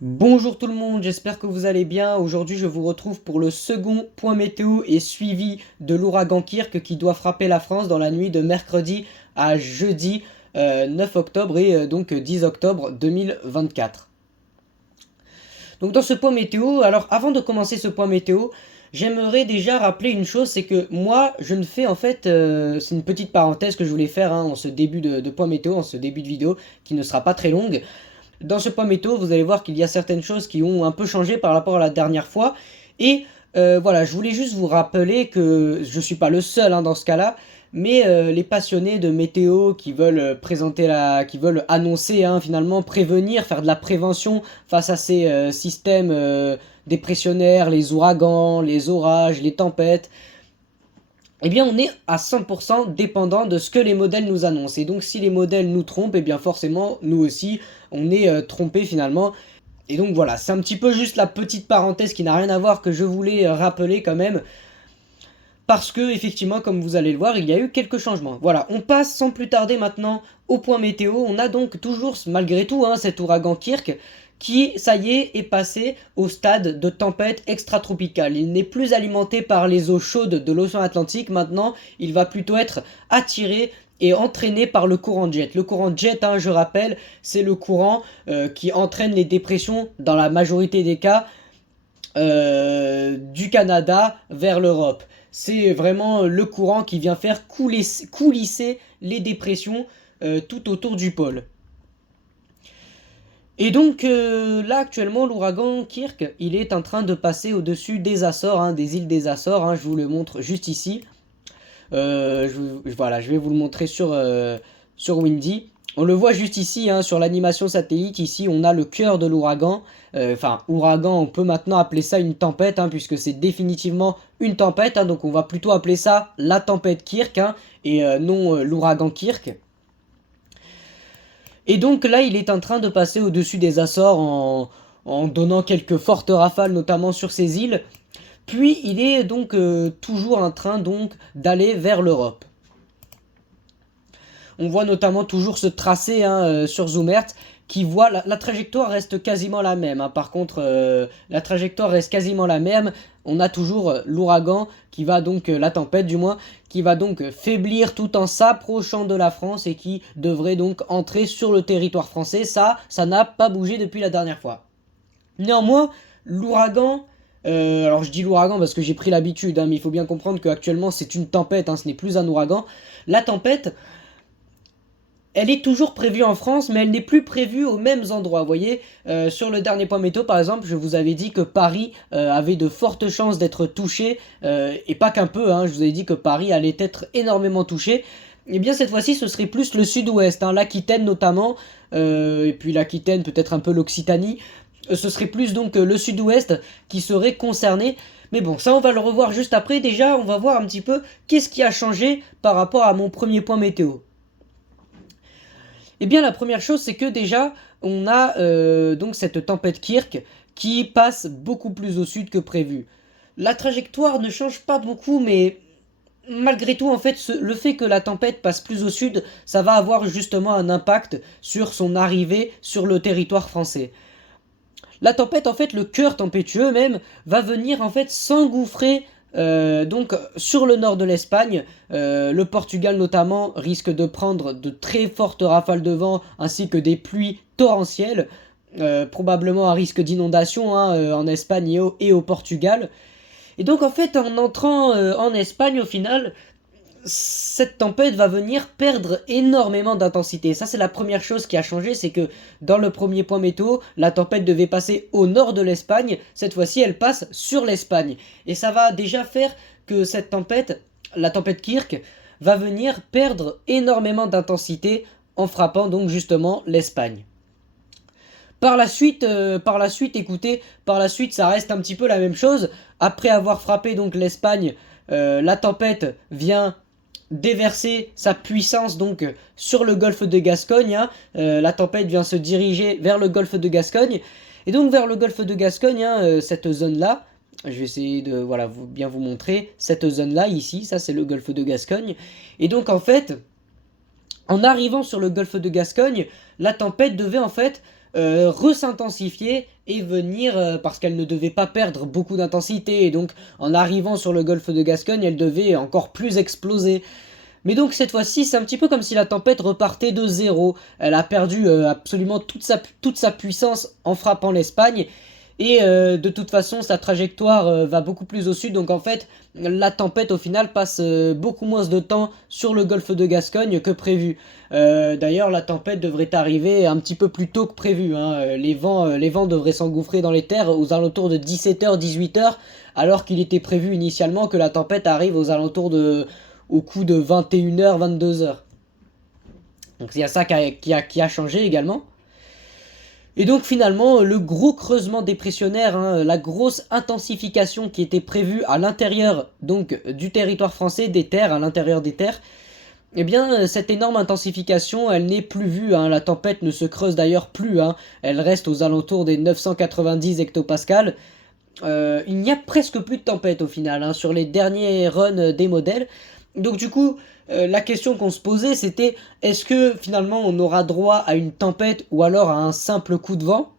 Bonjour tout le monde, j'espère que vous allez bien. Aujourd'hui, je vous retrouve pour le second point météo et suivi de l'ouragan Kirk qui doit frapper la France dans la nuit de mercredi à jeudi 9 octobre et donc 10 octobre 2024. Donc dans ce point météo, alors avant de commencer ce point météo, j'aimerais déjà rappeler une chose, c'est que moi, je ne fais en fait, c'est une petite parenthèse que je voulais faire en ce début de point météo, en ce début de vidéo qui ne sera pas très longue. Dans ce point météo, vous allez voir qu'il y a certaines choses qui ont un peu changé par rapport à la dernière fois. Et voilà, je voulais juste vous rappeler que je ne suis pas le seul dans ce cas-là, mais les passionnés de météo qui veulent qui veulent annoncer, finalement, prévenir, faire de la prévention face à ces systèmes dépressionnaires, les ouragans, les orages, les tempêtes, eh bien on est à 100% dépendant de ce que les modèles nous annoncent. Et donc si les modèles nous trompent, eh bien forcément nous aussi on est trompé finalement. Et donc voilà, c'est un petit peu juste la petite parenthèse qui n'a rien à voir que je voulais rappeler quand même. Parce que effectivement, comme vous allez le voir, il y a eu quelques changements. Voilà, on passe sans plus tarder maintenant au point météo. On a donc toujours, malgré tout, cet ouragan Kirk qui, ça y est passé au stade de tempête extratropicale. Il n'est plus alimenté par les eaux chaudes de l'océan Atlantique. Maintenant, il va plutôt être attiré et entraîné par le courant de jet. Le courant de jet, je rappelle, c'est le courant qui entraîne les dépressions dans la majorité des cas du Canada vers l'Europe. C'est vraiment le courant qui vient faire coulisser les dépressions tout autour du pôle. Et donc là actuellement l'ouragan Kirk, il est en train de passer au-dessus des Açores, des îles des Açores, je vous le montre juste ici. Voilà, je vais vous le montrer sur Windy. On le voit juste ici, sur l'animation satellite. Ici, on a le cœur de l'ouragan. Enfin, ouragan, on peut maintenant appeler ça une tempête, puisque c'est définitivement une tempête. Donc, on va plutôt appeler ça la tempête Kirk, et non l'ouragan Kirk. Et donc là, il est en train de passer au-dessus des Açores en donnant quelques fortes rafales, notamment sur ces îles. Puis, il est donc toujours en train d'aller vers l'Europe. On voit notamment toujours ce tracé sur Zoom Earth qui voit la trajectoire reste quasiment la même. Par contre, la trajectoire reste quasiment la même. On a toujours l'ouragan qui va donc, la tempête du moins, qui va donc faiblir tout en s'approchant de la France et qui devrait donc entrer sur le territoire français. Ça n'a pas bougé depuis la dernière fois. Néanmoins, l'ouragan, alors je dis l'ouragan parce que j'ai pris l'habitude, mais il faut bien comprendre qu'actuellement c'est une tempête, ce n'est plus un ouragan. La tempête, elle est toujours prévue en France, mais elle n'est plus prévue aux mêmes endroits. Vous voyez, sur le dernier point météo, par exemple, je vous avais dit que Paris avait de fortes chances d'être touché, et pas qu'un peu, je vous avais dit que Paris allait être énormément touché. Et bien cette fois-ci, ce serait plus le sud-ouest, l'Aquitaine notamment, et puis l'Aquitaine, peut-être un peu l'Occitanie. Ce serait plus donc le sud-ouest qui serait concerné. Mais bon, ça on va le revoir juste après. Déjà, on va voir un petit peu qu'est-ce qui a changé par rapport à mon premier point météo. Eh bien, la première chose, c'est que déjà, on a donc cette tempête Kirk qui passe beaucoup plus au sud que prévu. La trajectoire ne change pas beaucoup, mais malgré tout, en fait, le fait que la tempête passe plus au sud, ça va avoir justement un impact sur son arrivée sur le territoire français. La tempête, en fait, le cœur tempétueux même, va venir en fait s'engouffrer donc sur le nord de l'Espagne. Le Portugal notamment risque de prendre de très fortes rafales de vent ainsi que des pluies torrentielles, probablement à risque d'inondation en Espagne et au Portugal. Et donc en fait en entrant en Espagne au final, cette tempête va venir perdre énormément d'intensité. Ça, c'est la première chose qui a changé, c'est que dans le premier point météo, la tempête devait passer au nord de l'Espagne. Cette fois-ci, elle passe sur l'Espagne. Et ça va déjà faire que cette tempête, la tempête Kirk, va venir perdre énormément d'intensité en frappant donc justement l'Espagne. Par la suite, écoutez, ça reste un petit peu la même chose. Après avoir frappé donc l'Espagne, la tempête vient déverser sa puissance donc sur le golfe de Gascogne, hein. La tempête vient se diriger vers le golfe de Gascogne. Et donc vers le golfe de Gascogne, hein, cette zone-là, je vais essayer de voilà, bien vous montrer cette zone-là ici, ça c'est le golfe de Gascogne. Et donc en fait, en arrivant sur le golfe de Gascogne, la tempête devait en fait s'intensifier et venir, parce qu'elle ne devait pas perdre beaucoup d'intensité, et donc en arrivant sur le golfe de Gascogne, elle devait encore plus exploser. Mais donc cette fois-ci, c'est un petit peu comme si la tempête repartait de zéro. Elle a perdu absolument toute sa puissance en frappant l'Espagne. Et de toute façon, sa trajectoire va beaucoup plus au sud. Donc en fait, la tempête au final passe beaucoup moins de temps sur le golfe de Gascogne que prévu. D'ailleurs, la tempête devrait arriver un petit peu plus tôt que prévu, hein. Les vents devraient s'engouffrer dans les terres aux alentours de 17h, 18h, alors qu'il était prévu initialement que la tempête arrive au coup de 21h, 22h. Donc il y a ça qui a changé également. Et donc finalement, le gros creusement dépressionnaire, hein, la grosse intensification qui était prévue à l'intérieur donc du territoire français, des terres, à l'intérieur des terres, eh bien cette énorme intensification, elle n'est plus vue, hein. La tempête ne se creuse d'ailleurs plus, hein. Elle reste aux alentours des 990 hectopascales. Il n'y a presque plus de tempête au final, hein, sur les derniers runs des modèles. Donc du coup, la question qu'on se posait, c'était est-ce que finalement on aura droit à une tempête ou alors à un simple coup de vent?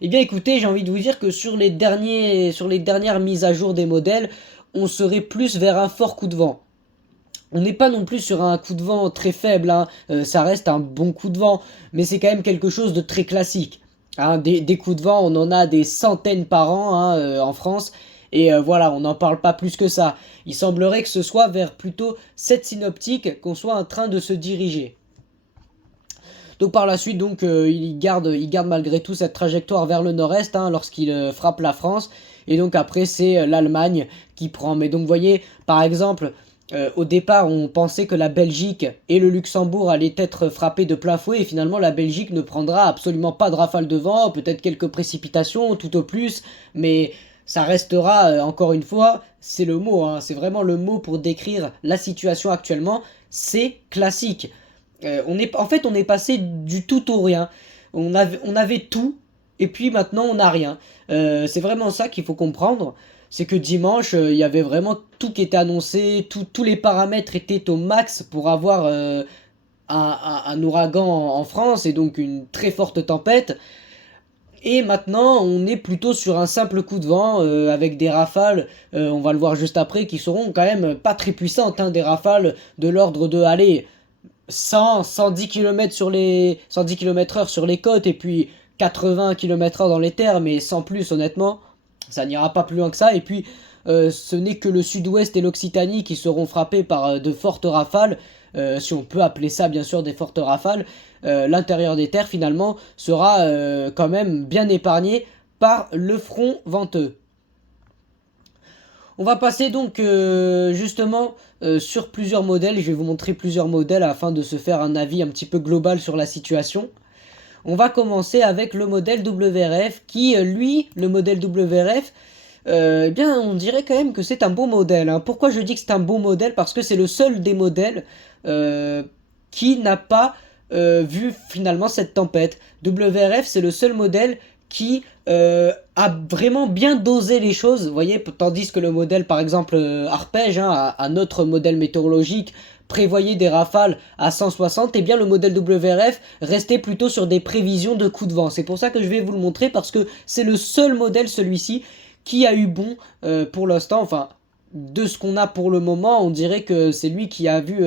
Eh bien écoutez, j'ai envie de vous dire que sur les dernières mises à jour des modèles, on serait plus vers un fort coup de vent. On n'est pas non plus sur un coup de vent très faible, hein. Ça reste un bon coup de vent, mais c'est quand même quelque chose de très classique, hein. Des coups de vent, on en a des centaines par an, hein, en France, et voilà, on n'en parle pas plus que ça. Il semblerait que ce soit vers plutôt cette synoptique qu'on soit en train de se diriger. Donc par la suite, donc, il garde malgré tout cette trajectoire vers le nord-est, hein, lorsqu'il frappe la France. Et donc après, c'est l'Allemagne qui prend. Mais donc vous voyez, par exemple, au départ, on pensait que la Belgique et le Luxembourg allaient être frappés de plein fouet. Et finalement, la Belgique ne prendra absolument pas de rafale de vent, peut-être quelques précipitations, tout au plus. Mais ça restera, encore une fois, c'est le mot, hein, c'est vraiment le mot pour décrire la situation actuellement. C'est classique. En fait, on est passé du tout au rien. On avait tout, et puis maintenant on n'a rien. C'est vraiment ça qu'il faut comprendre. C'est que dimanche, il y avait vraiment tout qui était annoncé, tous les paramètres étaient au max pour avoir un ouragan en France, et donc une très forte tempête. Et maintenant, on est plutôt sur un simple coup de vent avec des rafales, on va le voir juste après, qui seront quand même pas très puissantes, hein, des rafales de l'ordre de, allez, 110 km sur les 110 km/h sur les côtes, et puis 80 km/h dans les terres, mais sans plus honnêtement, ça n'ira pas plus loin que ça. Et puis ce n'est que le sud-ouest et l'Occitanie qui seront frappés par de fortes rafales, si on peut appeler ça bien sûr des fortes rafales. L'intérieur des terres finalement sera quand même bien épargné par le front venteux. On va passer donc justement sur plusieurs modèles. Je vais vous montrer plusieurs modèles afin de se faire un avis un petit peu global sur la situation. On va commencer avec le modèle WRF qui, lui, le modèle WRF, eh bien, on dirait quand même que c'est un bon modèle, hein. Pourquoi je dis que c'est un bon modèle? Parce que c'est le seul des modèles qui n'a pas vu finalement cette tempête. WRF, c'est le seul modèle qui a vraiment bien dosé les choses, vous voyez, tandis que le modèle, par exemple, Arpège, hein, un autre modèle météorologique, prévoyait des rafales à 160, et bien le modèle WRF restait plutôt sur des prévisions de coups de vent. C'est pour ça que je vais vous le montrer, parce que c'est le seul modèle, celui-ci, qui a eu bon pour l'instant. Enfin, de ce qu'on a pour le moment, on dirait que c'est lui qui a vu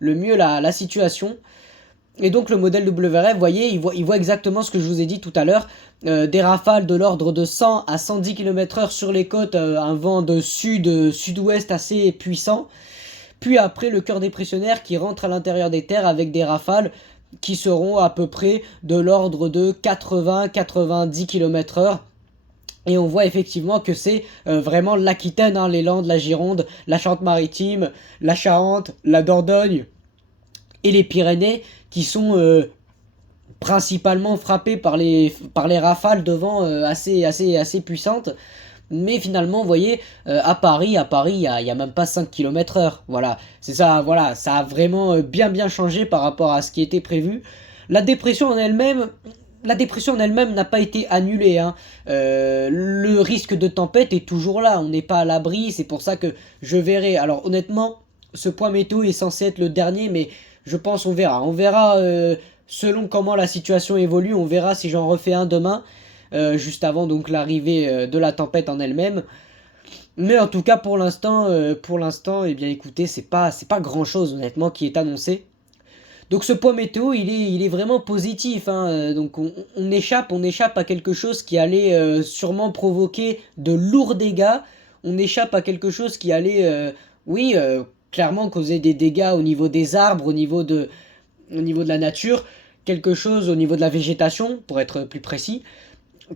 le mieux la situation. Et donc le modèle WRF, vous voyez, il voit exactement ce que je vous ai dit tout à l'heure. Des rafales de l'ordre de 100 à 110 km/h sur les côtes, un vent de sud-ouest assez puissant. Puis après, le cœur dépressionnaire qui rentre à l'intérieur des terres avec des rafales qui seront à peu près de l'ordre de 80-90 km/h. Et on voit effectivement que c'est vraiment l'Aquitaine, hein, les Landes, la Gironde, la Charente-Maritime, la Charente, la Dordogne et les Pyrénées qui sont principalement frappées par les rafales de vent assez puissantes. Mais finalement, vous voyez, à Paris, il y a même pas 5 km/h. Voilà, c'est ça, voilà, ça a vraiment bien changé par rapport à ce qui était prévu. La dépression en elle-même, la dépression en elle-même n'a pas été annulée, hein. Le risque de tempête est toujours là, on n'est pas à l'abri, c'est pour ça que je verrai. Alors honnêtement, ce point météo est censé être le dernier, mais je pense on verra. On verra selon comment la situation évolue, on verra si j'en refais un demain, juste avant donc l'arrivée de la tempête en elle-même. Mais en tout cas pour l'instant, eh bien écoutez, c'est pas grand-chose honnêtement qui est annoncé. Donc ce point météo, il est vraiment positif, hein. Donc on échappe à quelque chose qui allait sûrement provoquer de lourds dégâts. On échappe à quelque chose qui allait, oui, clairement causer des dégâts au niveau des arbres, au niveau de la nature, quelque chose au niveau de la végétation, pour être plus précis,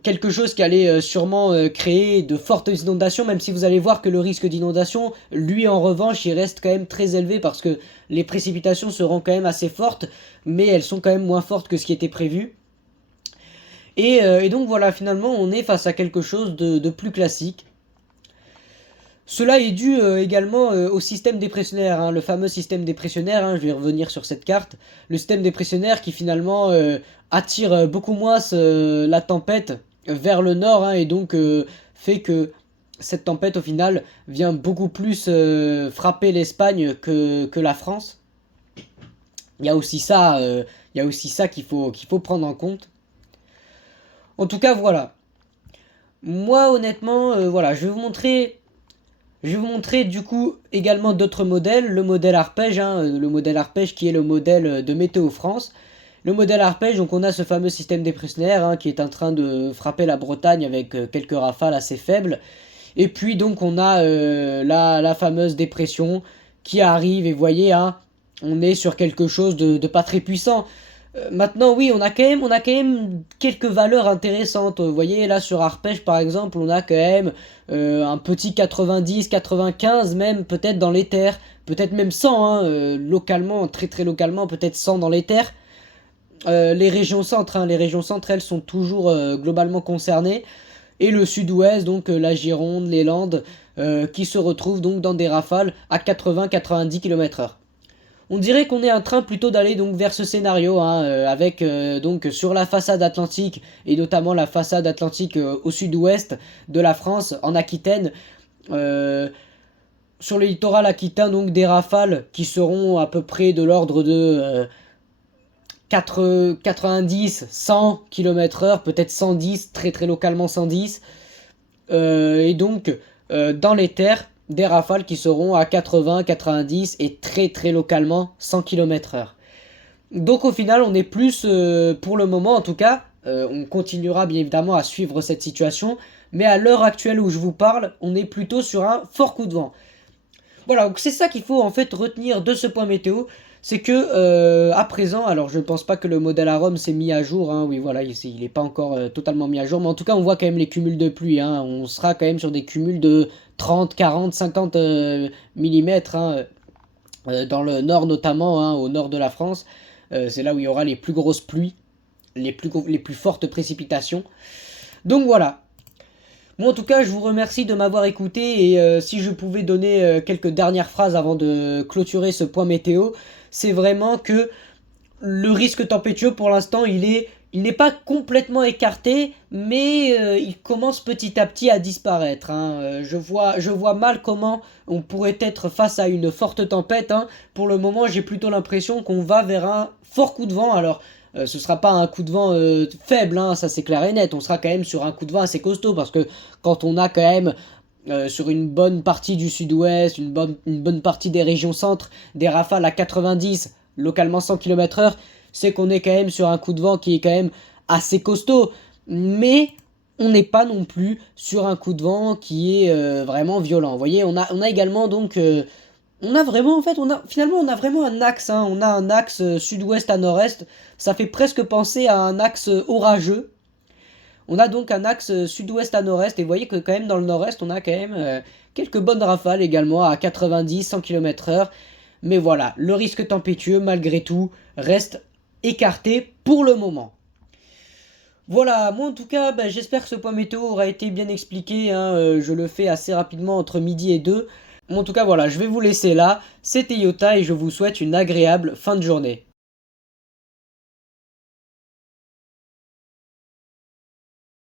quelque chose qui allait sûrement créer de fortes inondations, même si vous allez voir que le risque d'inondation, lui en revanche, il reste quand même très élevé parce que les précipitations seront quand même assez fortes, mais elles sont quand même moins fortes que ce qui était prévu. Et donc voilà, finalement, on est face à quelque chose de plus classique. Cela est dû également au système dépressionnaire, hein, le fameux système dépressionnaire, hein, je vais revenir sur cette carte. Le système dépressionnaire qui finalement attire beaucoup moins la tempête vers le nord, hein, et donc fait que cette tempête au final vient beaucoup plus frapper l'Espagne que la France. Il y a aussi ça, qu'il faut prendre en compte. En tout cas, voilà. Moi, honnêtement, voilà, je vais vous montrer du coup également d'autres modèles, le modèle arpège, hein, le modèle arpège qui est le modèle de Météo France. Le modèle arpège, donc on a ce fameux système dépressionnaire hein, qui est en train de frapper la Bretagne avec quelques rafales assez faibles. Et puis donc on a la fameuse dépression qui arrive et vous voyez, hein, on est sur quelque chose de pas très puissant. Maintenant, oui, on a quand même quelques valeurs intéressantes. Vous voyez, là sur Arpège par exemple, on a quand même un petit 90, 95 même, peut-être dans les terres, peut-être même 100, hein, localement, très très localement, peut-être 100 dans les terres. Les régions centres, hein, les régions centres, elles sont toujours globalement concernées. Et le sud-ouest, donc la Gironde, les Landes, qui se retrouvent donc dans des rafales à 80-90 km/h. On dirait qu'on est en train plutôt d'aller donc vers ce scénario, hein, avec donc sur la façade atlantique et notamment la façade atlantique au sud-ouest de la France, en Aquitaine, euh, sur le littoral aquitain donc des rafales qui seront à peu près de l'ordre de 90, 100 km/h, peut-être 110, très très localement 110, et donc dans les terres des rafales qui seront à 80, 90 et très très localement 100 km/h. Donc au final on est plus, pour le moment en tout cas, on continuera bien évidemment à suivre cette situation, mais à l'heure actuelle où je vous parle, on est plutôt sur un fort coup de vent. Voilà, donc c'est ça qu'il faut en fait retenir de ce point météo, c'est que à présent, alors je ne pense pas que le modèle à Rome s'est mis à jour, hein, oui voilà, il n'est pas encore totalement mis à jour, mais en tout cas on voit quand même les cumuls de pluie, hein, on sera quand même sur des cumuls de 30, 40, 50 mm, hein, dans le nord notamment, hein, au nord de la France, c'est là où il y aura les plus grosses pluies, les plus fortes précipitations. Donc voilà, moi, en tout cas, je vous remercie de m'avoir écouté et si je pouvais donner quelques dernières phrases avant de clôturer ce point météo, c'est vraiment que le risque tempétueux, pour l'instant, il n'est pas complètement écarté, mais il commence petit à petit à disparaître, hein. Je vois mal comment on pourrait être face à une forte tempête, hein. Pour le moment, j'ai plutôt l'impression qu'on va vers un fort coup de vent. Alors, ce sera pas un coup de vent faible, hein, ça c'est clair et net. On sera quand même sur un coup de vent assez costaud parce que quand on a quand même sur une bonne partie du sud-ouest, une bonne partie des régions centres, des rafales à 90, localement 100 km/h, c'est qu'on est quand même sur un coup de vent qui est quand même assez costaud. Mais on n'est pas non plus sur un coup de vent qui est vraiment violent. Vous voyez, on a également donc on a vraiment, en fait, finalement, on a vraiment un axe, hein. On a un axe sud-ouest à nord-est. Ça fait presque penser à un axe orageux. On a donc un axe sud-ouest à nord-est. Et vous voyez que quand même dans le nord-est, on a quand même quelques bonnes rafales également à 90, 100 km/h. Mais voilà, le risque tempétueux, malgré tout, reste écarté pour le moment. Voilà, moi en tout cas, bah, j'espère que ce point météo aura été bien expliqué, hein, je le fais assez rapidement entre midi et 2. Moi en tout cas voilà, je vais vous laisser là, c'était Yota et je vous souhaite une agréable fin de journée.